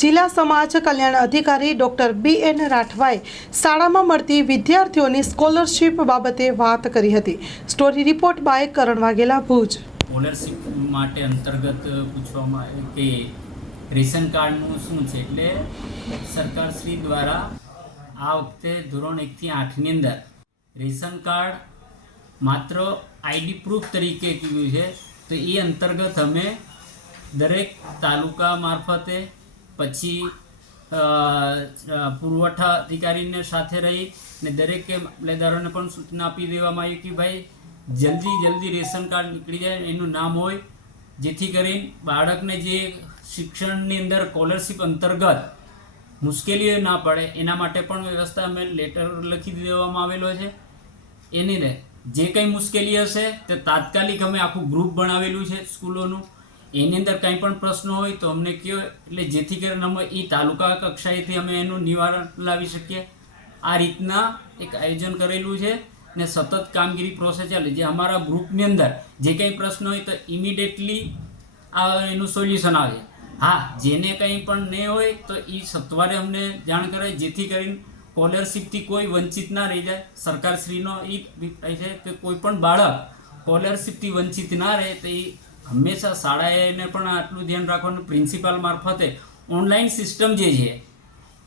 જિલ્લા સમાજ કલ્યાણ અધિકારી ડોક્ટર બી એન રાઠવાએ શાળામાં મળતી વિદ્યાર્થીઓની સ્કોલરશીપ બાબતે વાત કરી હતી. Story report by Karan Vaghela, Bhuj. Scholarship માટે અંતર્ગત પૂછવામાં આવ્યું કે રેશન કાર્ડનું શું છે? એટલે સરકારશ્રી દ્વારા આ વખતે ધોરણ એકથી આઠની અંદર રેશન કાર્ડ માત્ર આઈડી પ્રૂફ તરીકે કીધું છે. તો એ અંતર્ગત અમે દરેક તાલુકા મારફતે પછી પુરવઠા અધિકારીને સાથે રહી ને દરેકે મામલેદારોને પણ સૂચના આપી દેવામાં આવી કે ભાઈ, જલ્દી જલ્દી રેશન કાર્ડ નીકળી જાય એનું નામ હોય, જેથી કરીને બાળકને જે શિક્ષણની અંદર સ્કોલરશીપ અંતર્ગત મુશ્કેલીઓ ના પડે, એના માટે પણ વ્યવસ્થા અમે લેટર લખી દેવામાં આવેલો છે. એની ને જે કંઈ મુશ્કેલી હશે, તે તાત્કાલિક અમે આખું ગ્રુપ બનાવેલું છે સ્કૂલોનું. એની અંદર કંઈ પણ પ્રશ્નો હોય તો અમને કહો એટલે જેથી કરીને અમે એ તાલુકા કક્ષાએથી અમે એનું નિવારણ લાવી શકીએ. આ રીતના એક આયોજન કરેલું છે ને સતત કામગીરી પ્રોસેસ ચાલે. જે અમારા ગ્રુપની અંદર જે કંઈ પ્રશ્ન હોય તો ઇમિડિયેટલી આ એનું સોલ્યુશન આવે. હા, જેને કંઈ પણ નહીં હોય તો એ સત્વરે અમને જાણ કરે જેથી કરીને સ્કોલરશીપથી કોઈ વંચિત ના રહી જાય. સરકારશ્રીનો એ અભિપ્રાય છે કે કોઈ પણ બાળક સ્કોલરશીપથી વંચિત ના રહે તો એ હંમેશા શાળાએને પણ આટલું ધ્યાન રાખવાનું પ્રિન્સિપાલ મારફતે ઓનલાઈન સિસ્ટમ જે છે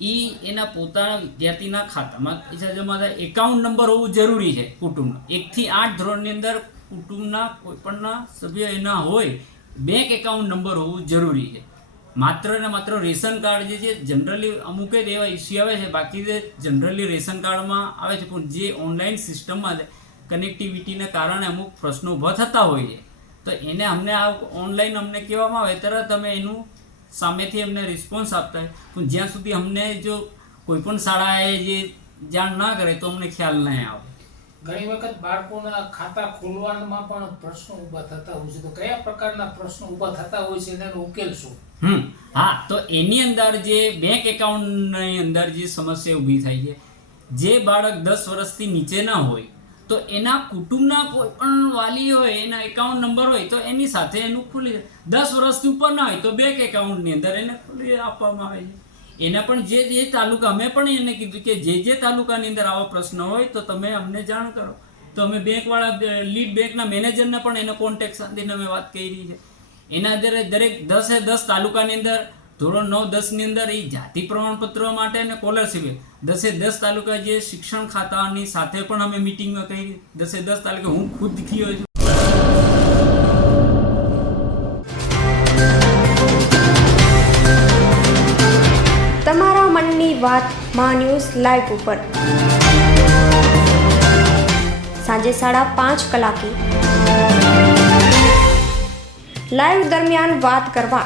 એ એના પોતાના વિદ્યાર્થીના ખાતામાં જમા એકાઉન્ટ નંબર હોવું જરૂરી છે કુટુંબનો. એકથી આઠ ધોરણની અંદર કુટુંબના કોઈપણના સભ્ય એના હોય બેંક એકાઉન્ટ નંબર હોવું જરૂરી છે. માત્ર ને માત્ર રેશન કાર્ડ જે છે જનરલી અમુક જ એવા ઇસ્યુ આવે છે, બાકી જે જનરલી રેશન કાર્ડમાં આવે છે, પણ જે ઓનલાઈન સિસ્ટમમાં કનેક્ટિવિટીના કારણે અમુક પ્રશ્નો ઊભા થતા હોય છે. તો એને અમને આ ઓનલાઈન અમને કહેવામાં આવે તરત અમે એનું સામેથી અમને રિસ્પોન્સ આપતા હોય. પણ જ્યાં સુધી અમને જો કોઈ પણ શાળાએ જે જાણ ના કરે તો અમને ખ્યાલ નહીં આવે. ઘણી વખત બાળકોના ખાતા ખોલવામાં પણ પ્રશ્નો ઊભા થતા હોય છે. તો કયા પ્રકારના પ્રશ્નો ઊભા થતા હોય છે તેનો ઉકેલ શું? હમ હા તો એની અંદર જે બેંક એકાઉન્ટની અંદર જે સમસ્યા ઊભી થાય છે. જે બાળક દસ વર્ષથી નીચેના હોય તો એના કુટુંબના કોઈ પણ વાલી હોય, એના એકાઉન્ટ નંબર હોય, તો એની સાથે એનું ખુલી દસ વર્ષથી ઉપર ના હોય, તો બેંક એકાઉન્ટની અંદર એને ખુલી આપવામાં આવે છે. એને પણ જે જે તાલુકા, અમે પણ એને કીધું કે જે જે તાલુકાની અંદર આવા પ્રશ્ન હોય, તો તમે અમને જાણ કરો. તો અમે બેંકવાળા લીડ બેંકના મેનેજરને પણ એનો કોન્ટેક્ટ સાધીને અમે વાત કરી છે. એના અંદર દરેક દસે દસ તાલુકાની અંદર ધોરણ નવ દસની અંદર એ જાતિ પ્રમાણપત્રો માટે અને સ્કોલરશીપ દસે દસ તાલુકા જે શિક્ષણ ખાતાની સાથે પણ અમે મિટિંગમાં કહી દસે દસ તાલુકા હું ખુદ ગયો છું. તમારા મનની વાત મા ન્યૂઝ લાઈવ ઉપર. સાંજે સાડા પાંચ કલાકે. લાઈવ દરમિયાન વાત કરવા.